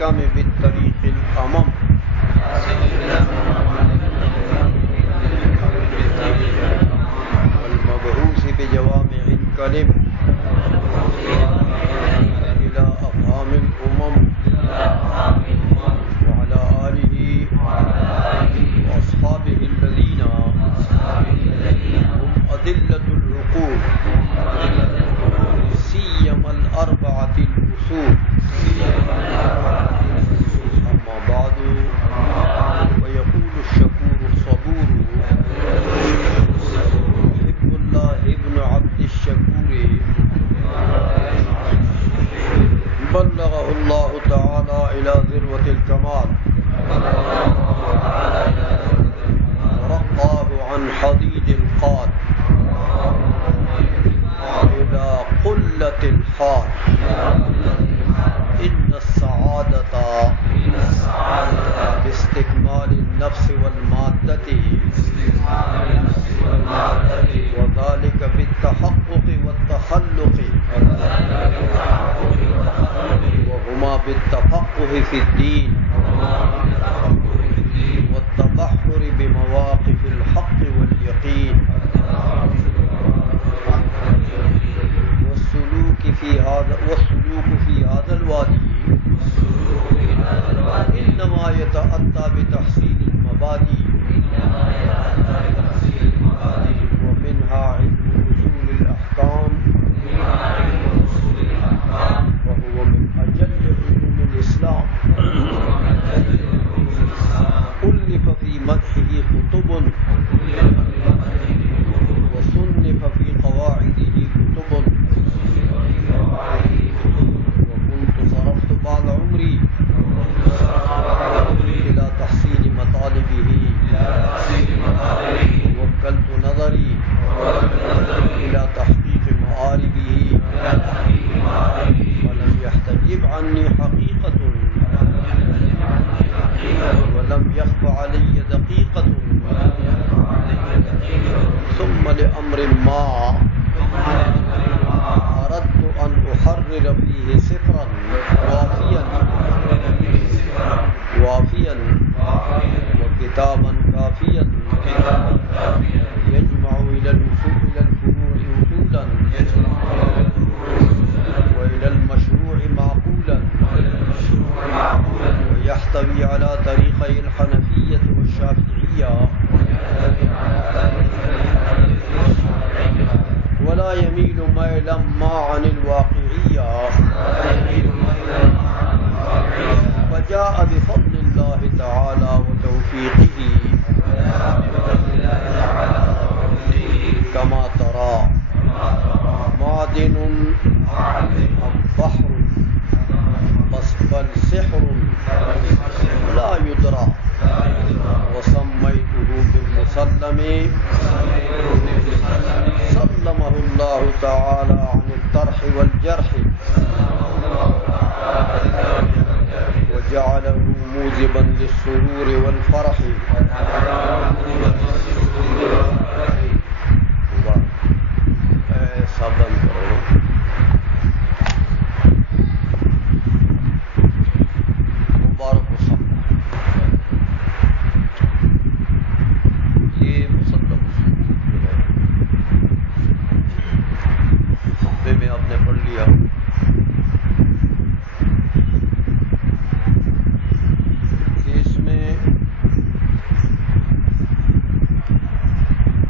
الحكم بالطريق الأمم والمبعوث بجوامع الكلم إلى أفهام الأمم وعلى آله وأصحابه الذين هم أدلة العقول سيما الأربعة الأصول. أما بعد ويقول الشكور الصبور محب الله ابن عبد الشكور بلغه الله تعالى إلى ذروة الكمال ورقاه عن حضيض القال إلى قلة الحال. إن السعادة باستكمال النفس والمادة وذلك بالتحقق والتخلق وهما بالتفقه في الدين والتبحر بمواقف الحق واليقين والسلوك في هذا الوادي إنما يتأتى بتحصيل المبادئ ومنها علم أصول الأحكام وهو من أجل علوم الإسلام. ألف في مدحه كتب وصنف في قواعده كتب وكنت صرفت بعض عمري إلى تحصيل مطالبه ووكلت نظري إلى تحقيق مآربه ولم يحتجب عني حقيقة ولم يخف علي دقيقة ثم لأمر ما أردت أن أحرر فيه سفرا وافيا وكتابا كافيا يجمع إلى الفروع وصولا وإلى المشروع معقولا ويحتوي على طريقي الحنفية والشافعية ولا يميل ميلا ما عن الواقعية وجاء بفضل الله تعالى وتوفيقه كما ترى معدن أم بحر بل سحر لا يدرى وسميته بالمسلم سلمه الله تعالى عن الطرح والجرح وجعله موجبا للسرور والفرح. صبر کرو مبارک و سب یہ مسلم خطبے میں آپ نے پڑھ لیا. اس میں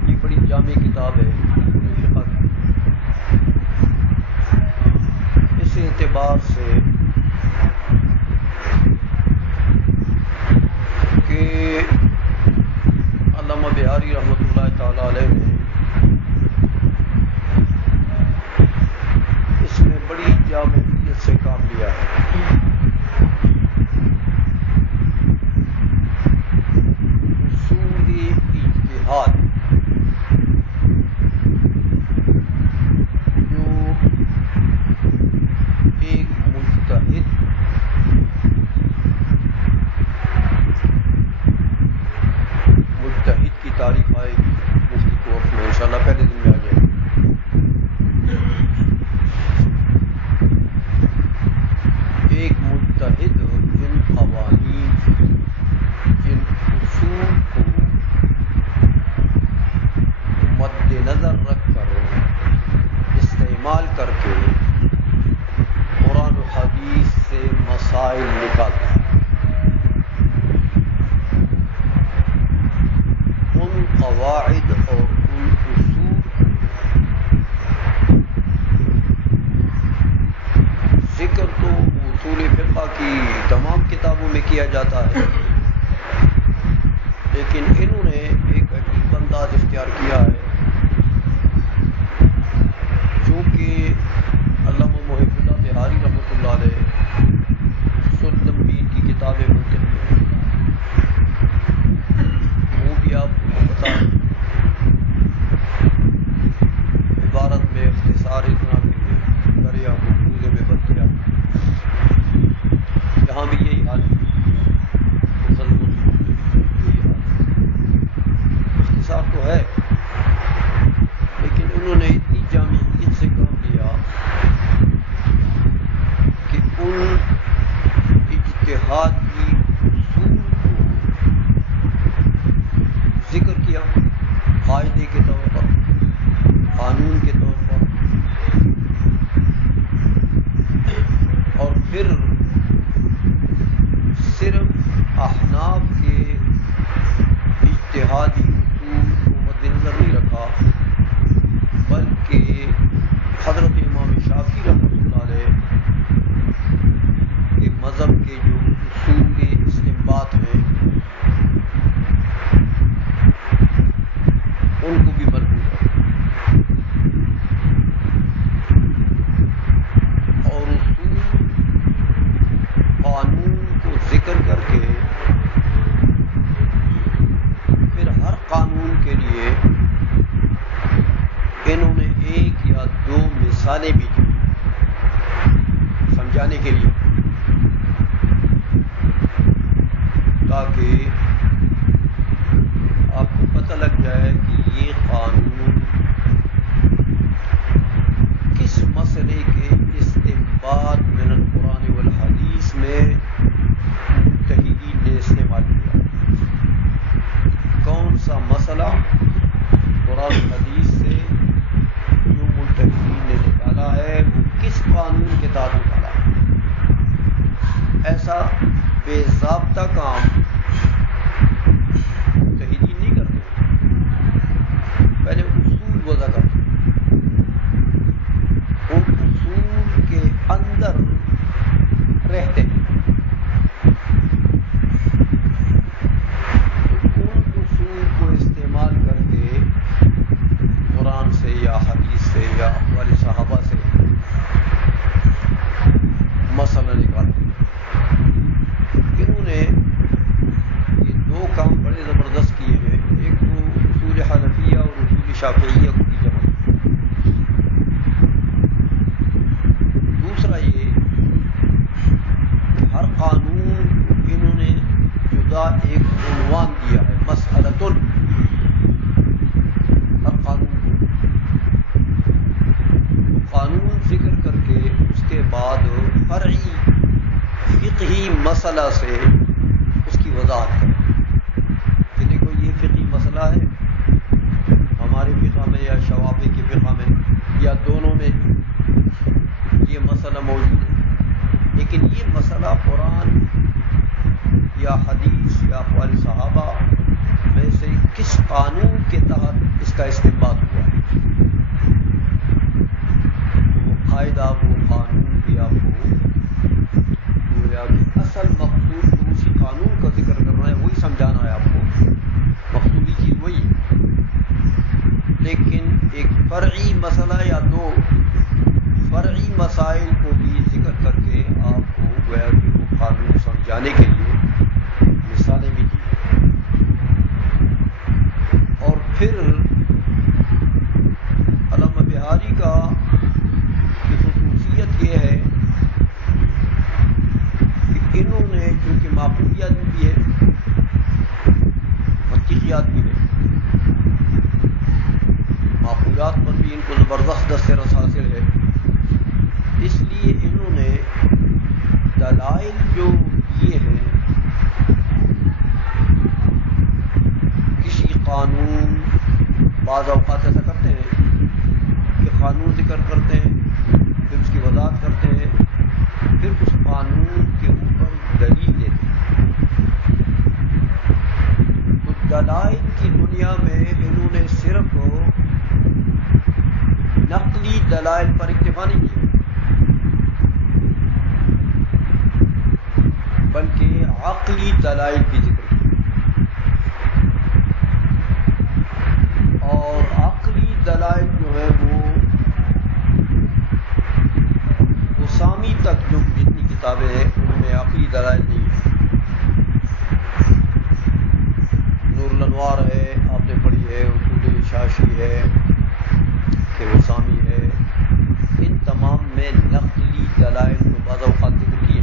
یہ بڑی جامع کتاب ہے فقہ کی. اس اعتبار سے کہ علامہ بہاری رحمۃ اللہ تعالی علیہ نے اس میں بڑی جامعیت سے کام لیا ہے. اصولی اجتہاد جو ایک مجتہد کی تعریف آئے گی مفتی کورس میں انشاءاللہ پہلے دن میں آ جائے گی. ذکر تو اصول فقہ کی تمام کتابوں میں کیا جاتا ہے، لیکن انہوں نے ایک عجیب انداز اختیار کیا ہے جو کہ علامہ محب اللہ بہاری رحمۃ اللہ علیہ سلمین کی کتابیں منتخب ہیں، وہ بھی آپ کو پتا ہے عبارت میں اختصار اتنا بھی ہے، دریا کو کوزے میں بند کیا، یہاں بھی یہی حال ہے، یہی حال ہے، اختصار تو ہے لیکن انہوں نے اتنی جامعیت سے کام لیا کہ ان اجتہادی اصول کو ذکر کیا قاعدے کے طور پر، قانون کے طور پر، اور پھر صرف احناف کے اجتہادی اصول کو مد نظر نہیں رکھا بلکہ حضرت امام شافعی رحمۃ اللہ علیہ کے مذہب کے جو اصول استنباط ہیں ان کو بھی ملحوظ ہے، اور اصول قانون کو ذکر کر کے پھر ہر قانون کے لیے انہوں نے ایک یا دو مثالیں بھی دی سمجھانے کے لیے، تاکہ آپ کو پتہ لگ جائے کہ یہ قانون کس مسئلے کے استنباط من القرآن والحدیث میں مجتہدین نے استعمال کیا، کون سا مسئلہ قرآن حدیث سے جو مجتہدین نے نکالا ہے وہ کس قانون کے تحت نکالا ہے۔ ایسا بے ضابطہ کام مجتہدین نہیں کرتے، پہلے اصول وضع کرتے، ان اصول کے اندر رہتے ہیں، ان اصول کو استعمال کر کے قرآن سے یا حدیث سے یا اقوال صحابہ سے مسئلہ نکالتے ہیں۔ انہوں نے یہ دو کام بڑے زبردست کیے ہیں، ایک تو اصول حنفیہ اور اصول شافعیہ کو کی جمع، دوسرا یہ کہ ہر قانون انہوں نے جدا ایک عنوان دیا ہے، مسئلۃ، ہر قانون ذکر کر کے اس کے بعد فرعی فقہی مسئلہ سے اس کی وضاحت کریں کہ دیکھو یہ فقہی مسئلہ ہے ہمارے فقہ میں یا شوافی کے فقہ میں یا دونوں میں یہ مسئلہ موجود ہے، لیکن یہ مسئلہ قرآن یا حدیث یا اقوال صحابہ میں سے کس قانون کے تحت اس کا استنباط ہوا ہے، وہ قاعدہ وہ قانون بھی آپ کو گویا کہ اصل مقصود تو اسی قانون کا ذکر کرنا ہے، وہی سمجھانا ہے آپ کو، مقصودی چیز وہی ہے، لیکن ایک فرعی مسئلہ یا دو فرعی مسائل کو بھی ذکر کر کے آپ کو گویا کہ وہ قانون سمجھانے کے لیے مثالیں بھی دی، اور پھر علامہ بہاری کا کی خصوصیت یہ ہے کہ انہوں نے چونکہ معقولیات بھی ہے منطقیات بھی ہے، معقولات پر بھی ان کو زبردست دسترس حاصل ہے، اس لیے دلائل کی ذکر کی، اور عقلی دلائل جو ہے وہ اسامی تک جو جتنی کتابیں ہیں ان میں عقلی دلائل نہیں ہے. نور الانوار ہے، آپ نے پڑھی ہے، اصول شاشی ہے کہ اسامی ہے، ان تمام میں نقلی دلائل تو بعض اوقات ذکر کیے،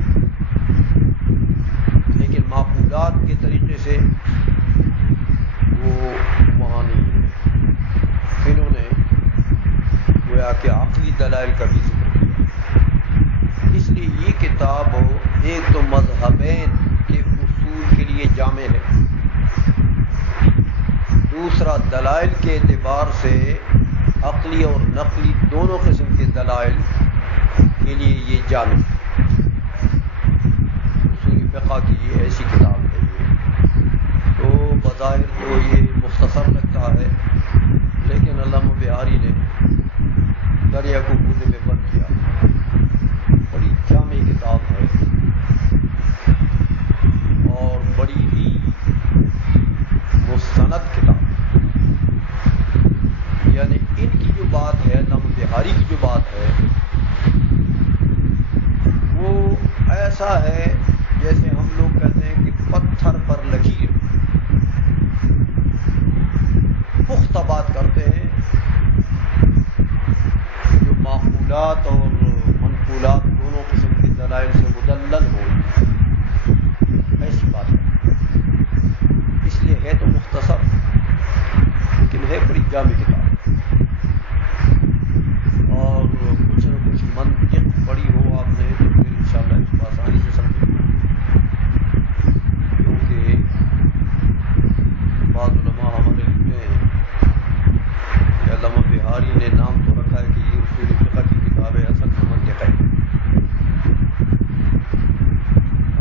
لیکن معقولات کے طریقے سے وہ وہاں نہیں ہے. انہوں نے گویا کہ عقلی دلائل کا بھی ذکر کیا. اس لیے یہ کتاب ایک تو مذہبین کے اصول کے لیے جامع ہے، دوسرا دلائل کے اعتبار سے عقلی اور نقلی دونوں قسم کے دلائل کے لیے یہ جامع ہے. اصول فقہ کی ایسی کتاب ہے یہ. تو بظاہر تو یہ مختصر لگتا ہے، لیکن علامہ بہاری نے دریا کو کودنے میں بند کیا. بڑی جامع کتاب ہے اور بڑی ہی مستند کتاب ہے. یعنی ان کی جو بات ہے، علامہ بہاری کی جو بات ہے، وہ ایسا ہے جیسے ہم لوگ کہتے ہیں کہ پتھر پر لکیر، پختہ بات کرتے ہیں، جو معقولات اور منقولات دونوں قسم کے دلائل سے مدلل ہو، ایسی بات ہے. اس لیے ہے تو مختصر، لیکن ہے بڑی جامع کتاب. اور کچھ نہ کچھ منطق پڑھی ہو آپ نے تو پھر انشاءاللہ اس کو آسانی سے سمجھیں گے. کیونکہ بعض علماء ہمارے لکھتے ہیں کہ علامہ بہاری نے نام تو رکھا ہے کہ یہ اصول فقہ کی کتاب ہے، اصل میں منطق ہے،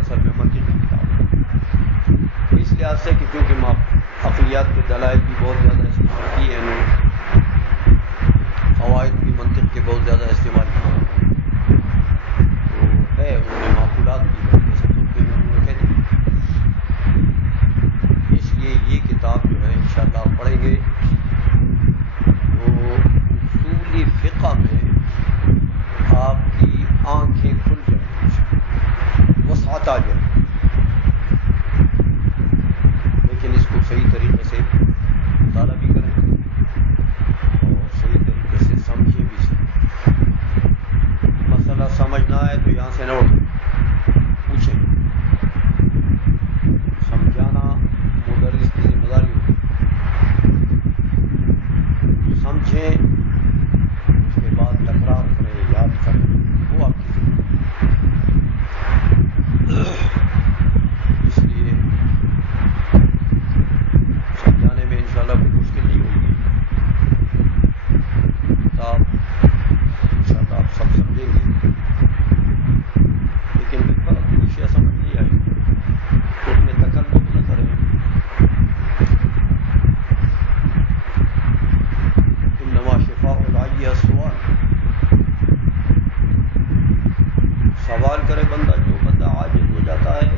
اصل میں منطق کی کتاب ہے. اس لحاظ سے کہ چونکہ عقلیات کے دلائل بھی بہت زیادہ استعمال کیے ہیں، انہوں نے قواعد بھی منطق کے بہت زیادہ استعمال کیے ہیں، تو ہے انہوں نے معقولات بھی ہے، جیسے ترکی میں انہوں نے کہہ دیا. اس لیے یہ کتاب جو ہے انشاءاللہ آپ پڑھیں گے تو اصولی فقہ میں آپ کی آنکھیں کھل جائیں گی، وسعت آ جائے. لیکن اس کو صحیح طریقے سے مطالعہ بھی کریں اور صحیح طریقے سے سمجھیں بھی. مسئلہ سمجھنا ہے تو یہاں سے نہ اٹھیں، پوچھیں. سمجھانا مدرس کی ذمہ داری ہوتی ہے. سمجھیں، اس کے بعد تکرار کریں، یاد کریں، وہ آپ کی ذمہ داری. اس لیے سمجھانے میں انشاءاللہ کوئی مشکل نہیں ہوگی. کتاب انشاءاللہ آپ سب سمجھیں گے، لیکن کوئی شے سمجھ نہیں آئی تو اس میں تکلف نہ کریں. انما شفاء العی السؤال. سوال کرے بندہ. جو بندہ عاجز ہو جاتا ہے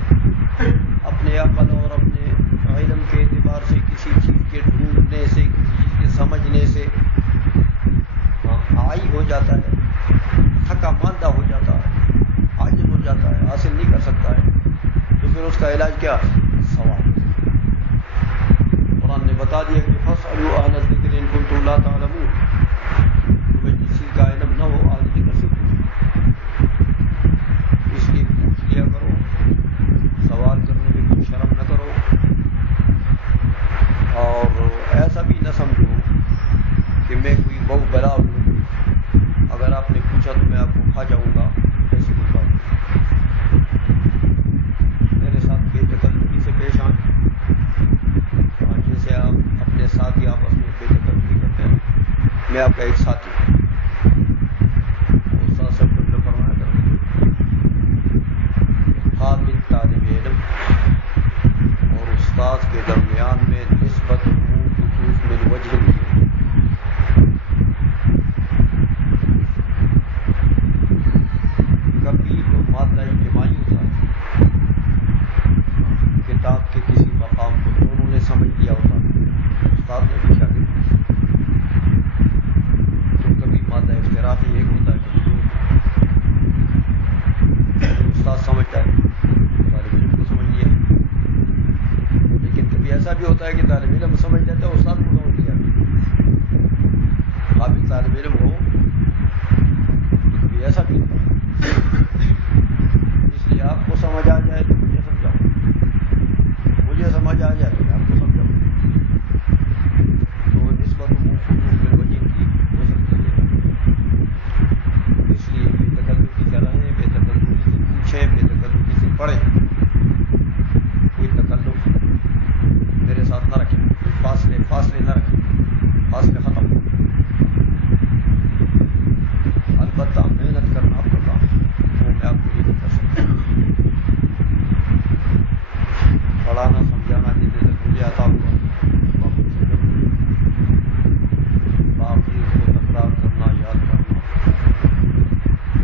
اپنے عقل اور اپنے علم کے اعتبار سے کسی چیز کے ڈھونڈنے سے، کسی چیز کے سمجھنے سے عائی ہو جاتا ہے، تھکا ماندہ ہو جاتا ہے، عاجز ہو جاتا ہے، حاصل نہیں کر سکتا ہے، تو پھر اس کا علاج کیا؟ سوال. قرآن نے بتا دیا کہ فاسألوا اہل الذکر ان کنتم لا تعلمون. تمہیں جس چیز کا علم نہ ہو اہل ذکر سے پوچھو. اس لیے پوچھ لیا کرو، سوال کرنے میں کوئی شرم نہ کرو، اور ایسا بھی نہ سمجھو کہ میں کوئی بہو بلا ہوں، اگر آپ نے پوچھا تو میں آپ کو کھا جاؤں گا. ایسی کوئی بات نہیں. میرے ساتھ بے تکلفی سے پیش آئیں. جیسے آپ اپنے ساتھی آپس میں بے تکلفی کرتے ہیں، میں آپ کا ایک ساتھی ہوں. استاد صاحب کو فرمایا کریں خادم طالب علم اور استاد کے درمیان میں نسبت خصوص من وجہ کی ہے. کبھی تو مادہ اجتماعی ہوتا ہے کہ ہوتا ہے کہ طالب علم سمجھ لیتا ہے استاد کو نوٹ کیا قابل طالب علم ہو تو کبھی ایسا بھی ہوتا ہے، اس لیے آپ کو سمجھ آ جائے تو مجھے سمجھاؤ، مجھے سمجھ آ جائے تو آپ کو سمجھاؤ، تو نسبت میں وجہ کی ہو سکتی ہے، اس لیے بے تکلفی سے رہیں، بے تکلفی سے پوچھیں، بے تکلفی سے پڑھیں، کوئی تکلف میرے ساتھ نہ رکھیں، کوئی فاصلے نہ رکھیں، فاصلے ختم، البتہ محنت کرنا آپ کا کام ہے، وہ میں آپ کو نہیں کر سکتا، پڑھانا سمجھانا جتنے تک مجھے آتا ہوگا باقی سمجھاؤں، باقی اس کو تکرار کرنا، یاد کرنا،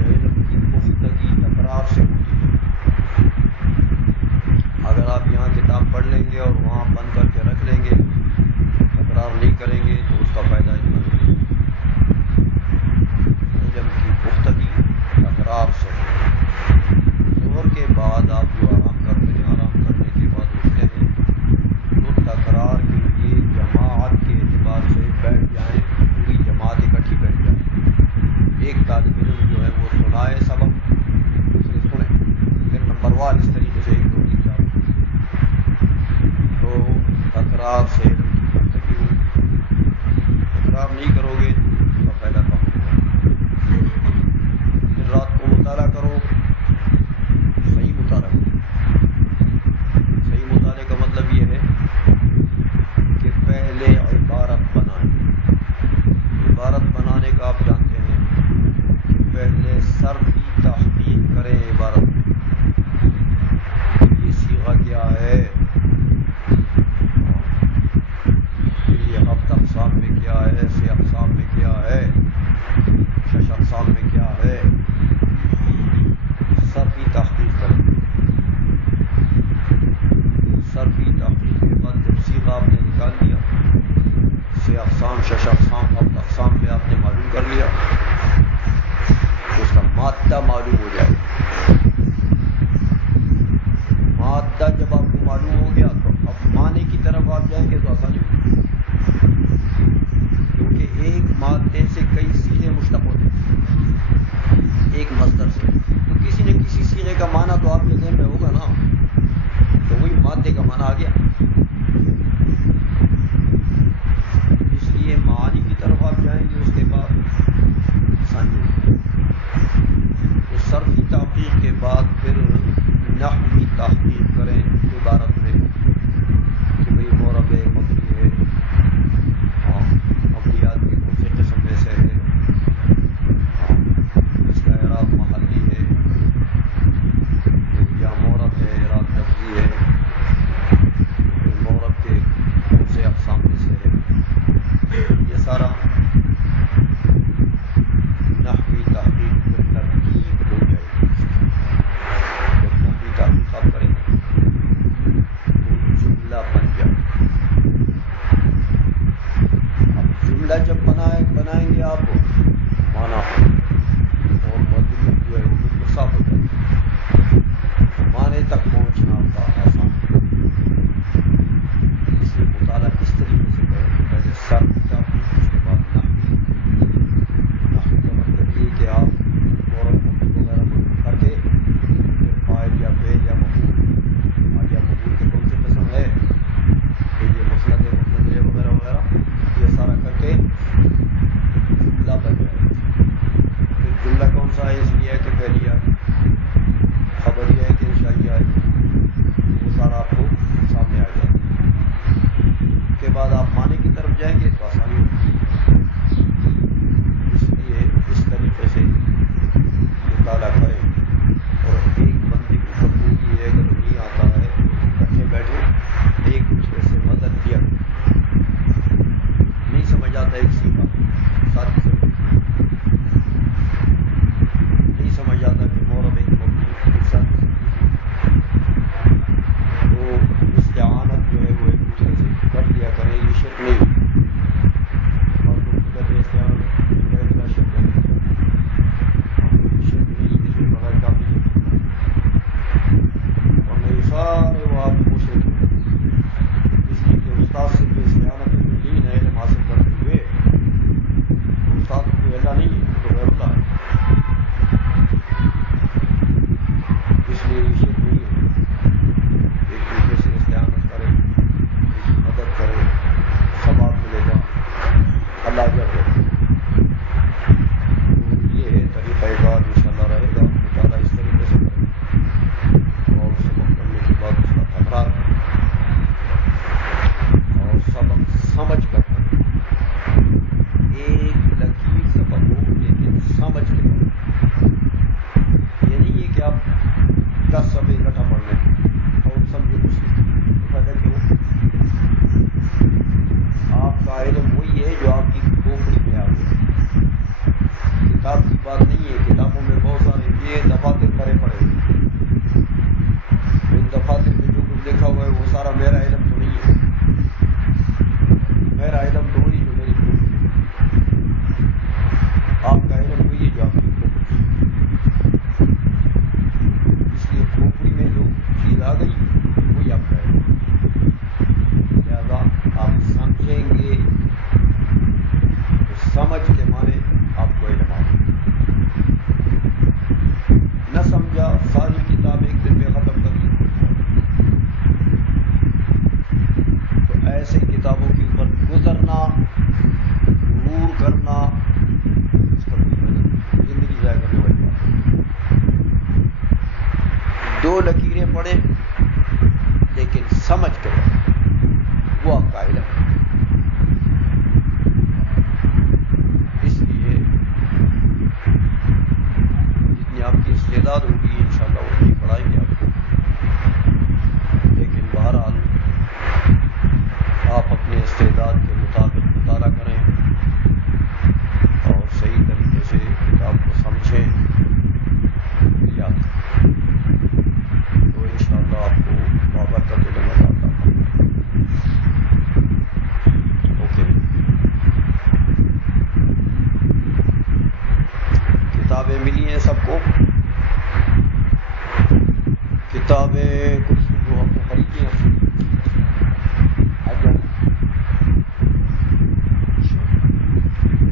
علم کی پختگی تکرار سے ہوتی ہے، اگر آپ یہاں کتاب پڑھ لیں گے اور وہاں بند کر کے رکھ لیں گے، تکرار نہیں کریں گے تو اس کا فائدہ اتنا نہیں ہے، علم کی پختگی تکرار سے ہے، ظہر کے بعد آپ جو آرام کرتے ہیں، آرام کرنے کے بعد اٹھتے ہیں تو تکرار کے لیے جماعت کے اعتبار سے بیٹھ جائیں، پوری جماعت اکٹھی بیٹھ جائیں، ایک طالب علم جو ہے وہ سنائے سبق، دوسرے سنیں، پھر نمبر وار اس طریقے سے 1 2 3 4 تو تکرار سے علم کی پختگی ہوگی، تکرار نہیں کرو گے تو اس کا فائدہ کم ہوگا، پھر رات کو مطالعہ کرو، صحیح مطالعہ کرو، صحیح مطالعے کا مطلب یہ ہے کہ پہلے عبارت بنائیں، عبارت بنانے کا آپ جانتے ہیں کہ پہلے صرفی تحقیق کریں عبارت میں، یہ صیغہ کیا ہے، یہ ہفت اقسام میں کیا ہے، 6 اقسام میں کیا ہے، 6 اقسام میں کیا ہے، صرفی تحقیق کریں، صرفی تحقیق کے بعد جب صیغہ آپ نے نکال لیا، 6 اقسام 6 اقسام 7 اقسام میں آپ نے معلوم کر لیا، تو اس کا مادہ معلوم ہو جائے گا، مادہ جب آپ کو معلوم ہو گیا تو اب معنی کی طرف آپ جائیں گے تو آسانی ہوگی، کیونکہ ایک مادے سے کئی صیغے مشتق ہوتے ہیں، ایک مصدر سے، تو کسی نہ کسی صیغے کا معنی تو آپ کے ذہن میں ہوگا نا، تو وہی مادے کا معنی آ گیا، اس لیے معانی کی طرف آپ جائیں گے، اس کے بعد آسانی ہوگی، تو صرفی تحقیق کے بعد پھر نحوی تحقیق کریں عبارت میں کہ بھئی معرب ہے، مبنی ہے، ہاں مبنیات کی کون سی قسم میں سے ہے، ہاں اس کا اعراب محلی ہے یا معرب ہے، اعراب لفظی ہے، پھر معرب کے کون سے اقسام میں سے ہے، یہ سارا نحوی تحقیق پھر ترکیب ہو جائے گی، جب نحوی تحقیق آپ کریں گے کرے پڑے. ان دفاتر میں جو کچھ لکھا ہوا ہے وہ سارا میرا علم تو نہیں ہے. میرا علم تو وہی جو میری کھوپڑی ہے. آپ کا علم وہی ہے جو آپ کی کھوپڑی ہے. اس لیے کھوپڑی میں جو چیز آ گئی وہی آپ کا علم. لہذا آپ سمجھیں گے تو سمجھ کے معنی آپ کو علم آ گئی. نہ سمجھا ساری کتاب ایک دن میں ختم کر لی تو ایسے کتابوں کے اوپر گزرنا مرور کرنا اس کا کوئی فائدہ نہیں. زندگی ضائع کرنے والی بات ہے. 2 لکیریں پڑھیں لیکن سمجھ کے پڑھیں وہ آپ کا علم ہے. اس لیے جتنی آپ کی استعداد ہوگی انشاءاللہ اتنی پڑھائیں گے آپ کو. لیکن بہرحال آپ اپنے استعداد کے مطابق مطالعہ کریں اور صحیح طریقے سے کتاب کو سمجھیں یاد کریں تو انشاءاللہ آپ کو بابرکت علم عطا فرمائے. اوکے. کتابیں ملی ہیں سب کو. کتابیں کچھ جو ہم نے خریدی ہیں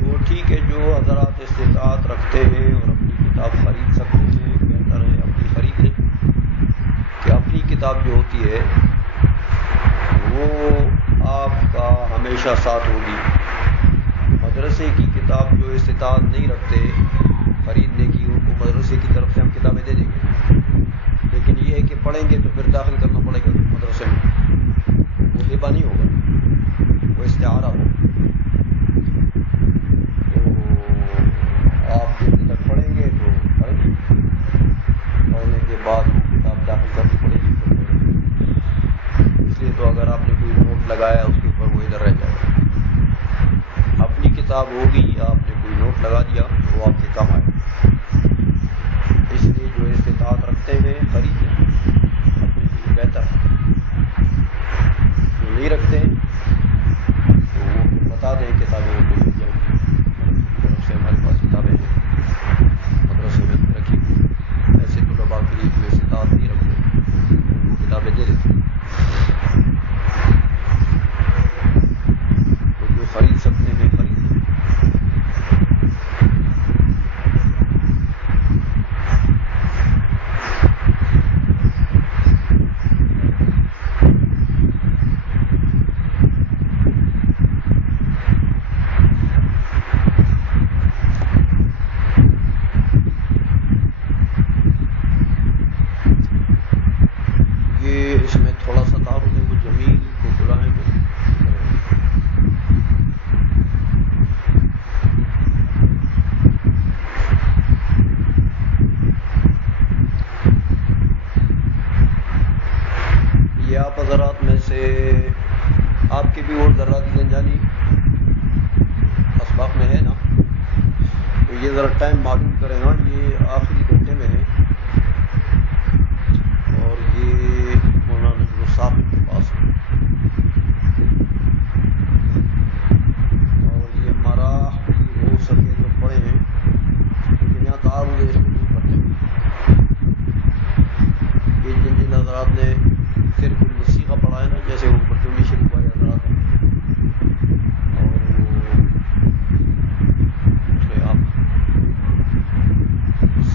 وہ ٹھیک ہے. جو حضرات استطاعت رکھتے ہیں اور اپنی کتاب خرید سکتے ہیں بہتر ہے اپنی خرید لیں. کہ اپنی کتاب جو ہوتی ہے وہ آپ کا ہمیشہ ساتھ ہوگی. مدرسے کی کتاب جو استطاعت نہیں رکھتے خریدنے کی ان کو مدرسے کی طرف سے ہم کتابیں دے دیں گے. لیکن یہ ہے کہ پڑھیں گے تو پھر داخل کرنا پڑے گا مدرسے میں. وہ ہبہ نہیں ہوگا وہ استعارہ ہوگا. تو آپ جب تک پڑھیں گے تو پڑھیں گے. پڑھنے کے بعد وہ کتاب داخل کرنی پڑے گی پھر پڑھیں گے. اس لیے تو اگر آپ نے کوئی نوٹ لگایا اس کے اوپر وہ ادھر رہ جائے گا. اپنی کتاب ہوگی آپ نے کوئی نوٹ لگا دیا تو وہ آپ کے کام آئے. اس لیے جو استطاعت رکھتے ہیں خریدیں اپنے لیے بہتر ہے. جو نہیں رکھتے تو وہ بتا دیں کتابیں ان کو مل جائیں گی. طرف سے ہمارے پاس کتابیں ہیں مدرسے میں رکھی. ایسے طلباء کے لیے جو استطاعت نہیں رکھتے ان کو کتابیں دے دیتے. تو جو خرید سکتے ہیں خرید. اس میں تھوڑا سا تعارف ہے وہ جمیل کو بلائیں گے. یہ آپ حضرات میں سے آپ کے بھی اور ذراتی زنجانی اسباق میں ہے نا تو یہ ذرا ٹائم معلوم کریں. ہاں یہ آخری گھنٹے میں ہے اور یہ مولانا جو صاحب کے پاس ہے اور یہ مراح بھی ہو سکے تو پڑھے ہیں لیکن یہاں تعارض ہے اس کو نہیں پڑھتے. یہ جن حضرات نے صرف الموسیقہ پڑھا ہے نا جیسے وہ پٹولی شریف والے حضرات ہیں اور دوسرے آپ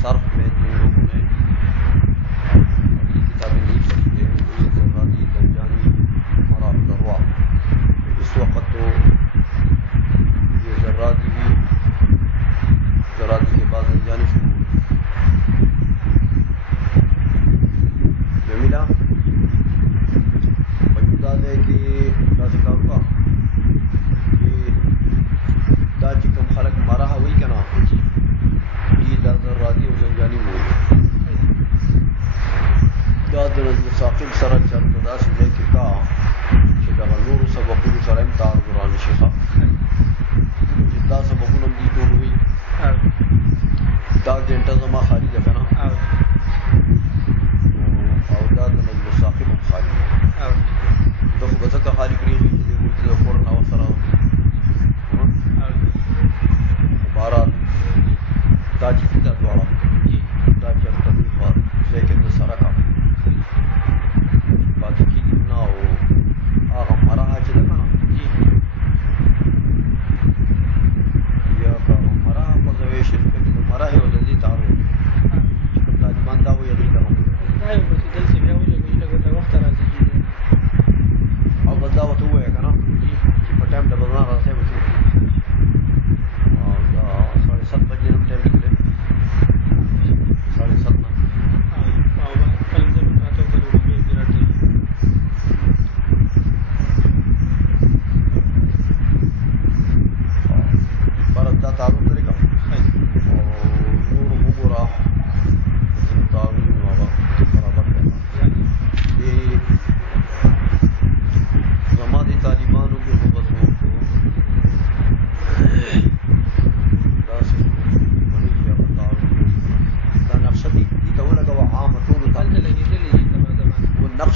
صرف میں جن لوگوں نے کتابیں نہیں پڑھی ہیں وہ ذراتی زنجانی ہمارا ذرا. اس وقت تو یہ ذراتی بھی ذراتی کے بعد زنجانی شروع ہوئی. جو ملا بجودا دے کہ داسی کا یہ داچی کم خلق مارا ہوئی کا نام یہ ذراتی اور زنجانی ہوئی. داد ثاقب سرک چرد داسی دے کہ کہا کہ نور سبقون سرم تار قرآن شیخا جدا سبقون ہم دی تو ہوئی دا گھنٹہ زما خالی جگہ نا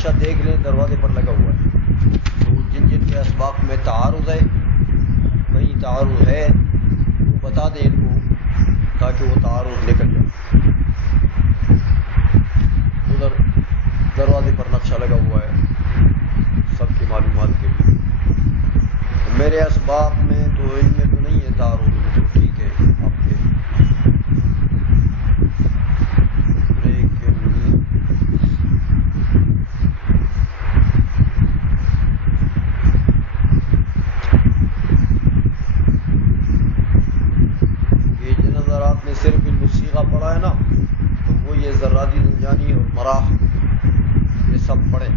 نقشہ دیکھ لیں دروازے پر لگا ہوا ہے، تو جن جن کے اسباق میں تعارض ہے، کہیں تعارض ہے وہ بتا دیں ان کو تاکہ وہ تعارض نکل جائے۔ ادھر دروازے پر نقشہ لگا ہوا ہے سب کی معلومات کے لیے۔ میرے اسباق میں تو ان میں تو نہیں ہے تعارض، تو ٹھیک ہے آپ کے، لیکن یہ جن حضرات نے صرف الموسیقہ پڑھا ہے نا، تو وہ یہ ذراتی زنجانی اور مراح یہ سب پڑھیں۔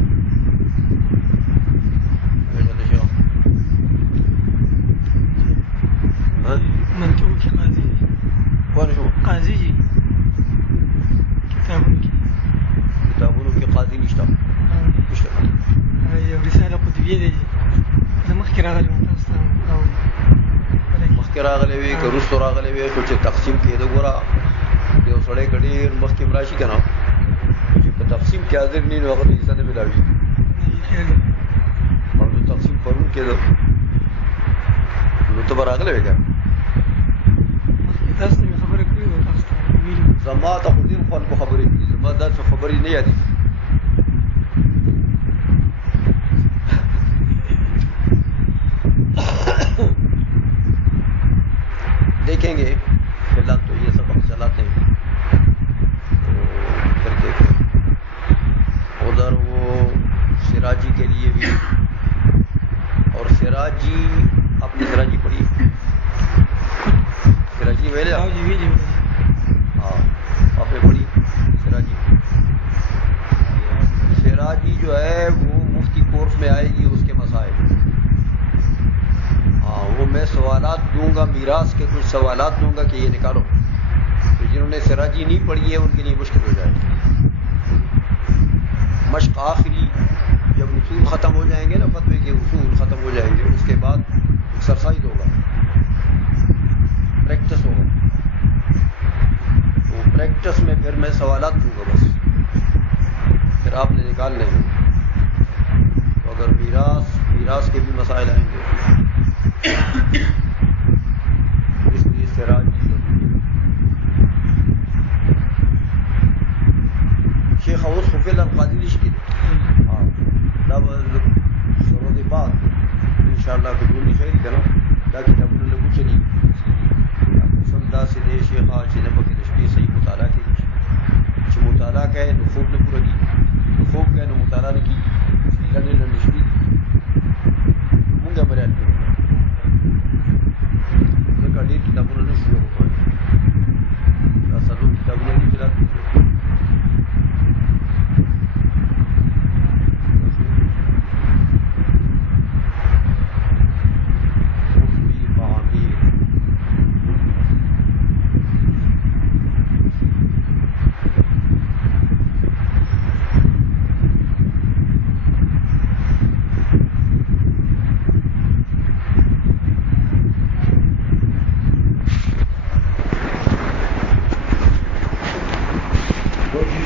منطوق کی قاضی کون شو قاضی جی کتابونو کې قاضي نشته یو رساله قطبیه دی زه مخکې راغلی وم تاسو ته راوړم مخکې راغلی وي که وروستو راغلی وي، خو چې تقسیم کېده ګوره یو سړی که ډېر مخکې هم راشي که نه، چې په تقسیم کې حاضر نه وي نو هغه ته حصه نه ملاوي. او نو تقسیم پرون کېده نو ته به راغلی وې که تاسو ته مې خبره کړې وه، تاسو ته ویلي زما ته خو ډېر خلکو خبرې دي، زما داسې خبرې نه یادېږي. دیکھیں گے فی الحال تو یہ سبق چلاتے ہیں، تو پھر دیکھیں ادھر وہ سراجی کے لیے بھی، اور سراجی اپنی سراجی پڑھی، سراجی ویلے ہاں آپ نے پڑھی سراجی. سراجی جو ہے وہ مفتی کورس میں آئے گی، اس کے مسائل، ہاں وہ میں سوالات دوں گا، میراث کے کچھ سوالات دوں گا کہ یہ نکالو، تو جنہوں نے سراجی نہیں پڑھی ہے ان کے لیے مشکل ہو جائے گی. مشق آخری جب اصول ختم ہو جائیں گے نا، فتوے کے اصول ختم ہو جائیں گے، اس کے بعد ایکسرسائز ہوگا، پریکٹس ہوگا، تو پریکٹس میں پھر میں سوالات دوں گا بس، پھر آپ نے نکالنے ہیں. تو اگر میراث کے بھی مسائل آئیں گے اس لیے سراجی شیخ اوس خفیل القاضی نشکی ہاں تب سرود بعد انشاءاللہ بدون خیر کرو دا کتابونه لګو چلی قسم دا سي دي شیخ چې نه پکې د شپې صحیح مطالعه کوي، چې مطالعه کوي نو خوب نه پوره کیږي، خوب کوي نو مطالعه نه کیږي، لږ نه نشي مونږه بریال